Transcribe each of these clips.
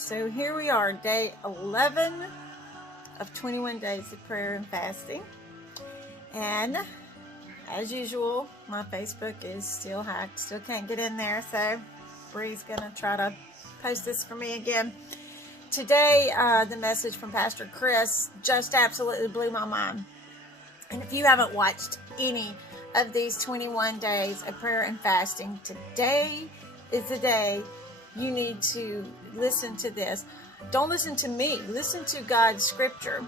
So here we are, day 11 of 21 days of prayer and fasting. And as usual, my Facebook is still hacked. Still can't get in there. So Bree's going to try to post this for me again. Today, the message from Pastor Chris just absolutely blew my mind. And if you haven't watched any of these 21 days of prayer and fasting, today is the day you need to listen to this. Don't listen to me. Listen to God's scripture.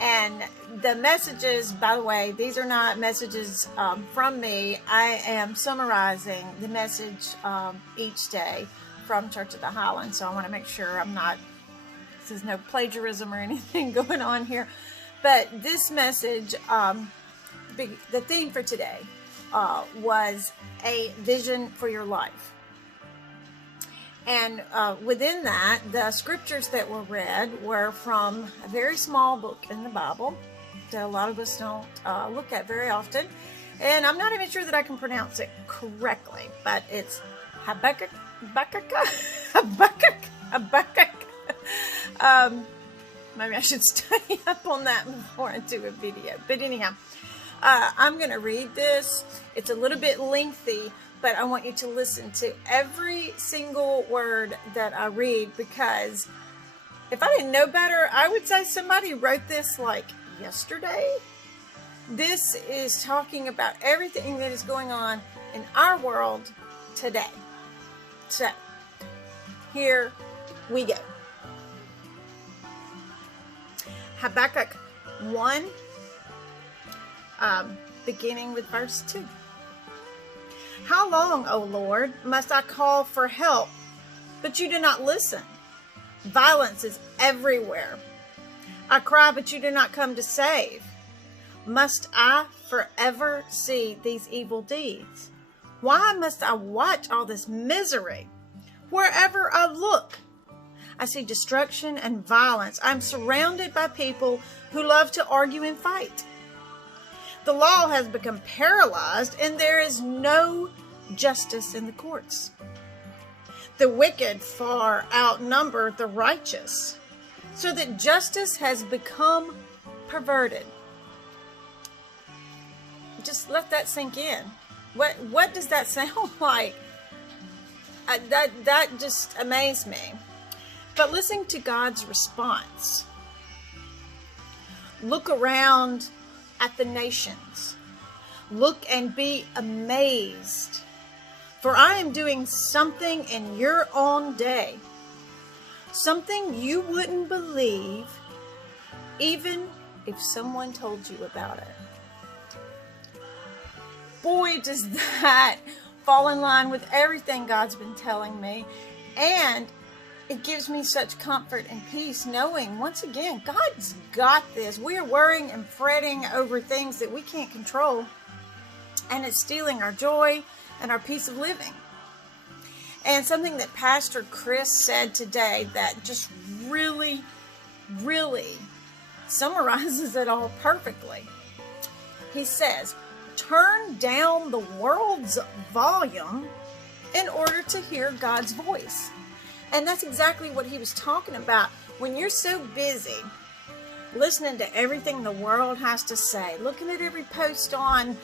And the messages, by the way, these are not messages from me. I am summarizing the message each day from Church of the Highlands. So I want to make sure this is no plagiarism or anything going on here. But this message, the theme for today was a vision for your life. And within that, the scriptures that were read were from a very small book in the Bible that a lot of us don't look at very often. And I'm not even sure that I can pronounce it correctly, but it's Habakkuk. Maybe I should study up on that before I do a video. But anyhow, I'm going to read this. It's a little bit lengthy, but I want you to listen to every single word that I read, because if I didn't know better, I would say somebody wrote this like yesterday. This is talking about everything that is going on in our world today. So, here we go. Habakkuk 1, beginning with verse 2. How long, O Lord, must I call for help, but you do not listen? Violence is everywhere. I cry, but you do not come to save. Must I forever see these evil deeds? Why must I watch all this misery? Wherever I look, I see destruction and violence. I'm surrounded by people who love to argue and fight. The law has become paralyzed, and there is no justice in the courts. The wicked far outnumber the righteous, so that justice has become perverted. Just let that sink in. What does that sound like? That just amazed me. But listen to God's response. Look around at the nations. Look and be amazed. For I am doing something in your own day. Something you wouldn't believe even if someone told you about it. Boy, does that fall in line with everything God's been telling me. And it gives me such comfort and peace knowing, once again, God's got this. We are worrying and fretting over things that we can't control, and it's stealing our joy and our peace of living. And something that Pastor Chris said today that just really, really summarizes it all perfectly. He says, turn down the world's volume in order to hear God's voice. And that's exactly what he was talking about. When you're so busy listening to everything the world has to say, looking at every post on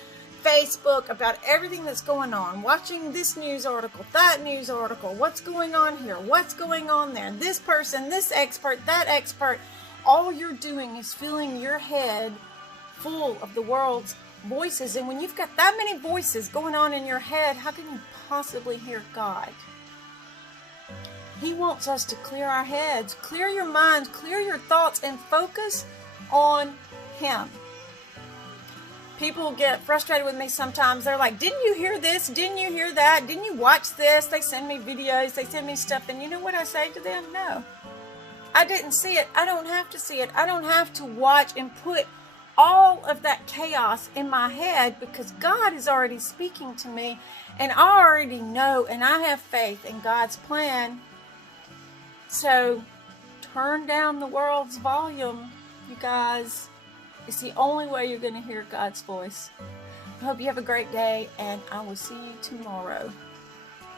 Facebook about everything that's going on, watching this news article, that news article, what's going on here, what's going on there, this person, this expert, that expert, all you're doing is filling your head full of the world's voices. And when you've got that many voices going on in your head, how can you possibly hear God? He wants us to clear our heads, clear your minds, clear your thoughts, and focus on Him. People get frustrated with me sometimes. They're like, didn't you hear this? Didn't you hear that? Didn't you watch this? They send me videos. They send me stuff. And you know what I say to them? No. I didn't see it. I don't have to see it. I don't have to watch and put all of that chaos in my head, because God is already speaking to me. And I already know, and I have faith in God's plan. So turn down the world's volume, you guys. It's the only way you're going to hear God's voice. I hope you have a great day, and I will see you tomorrow.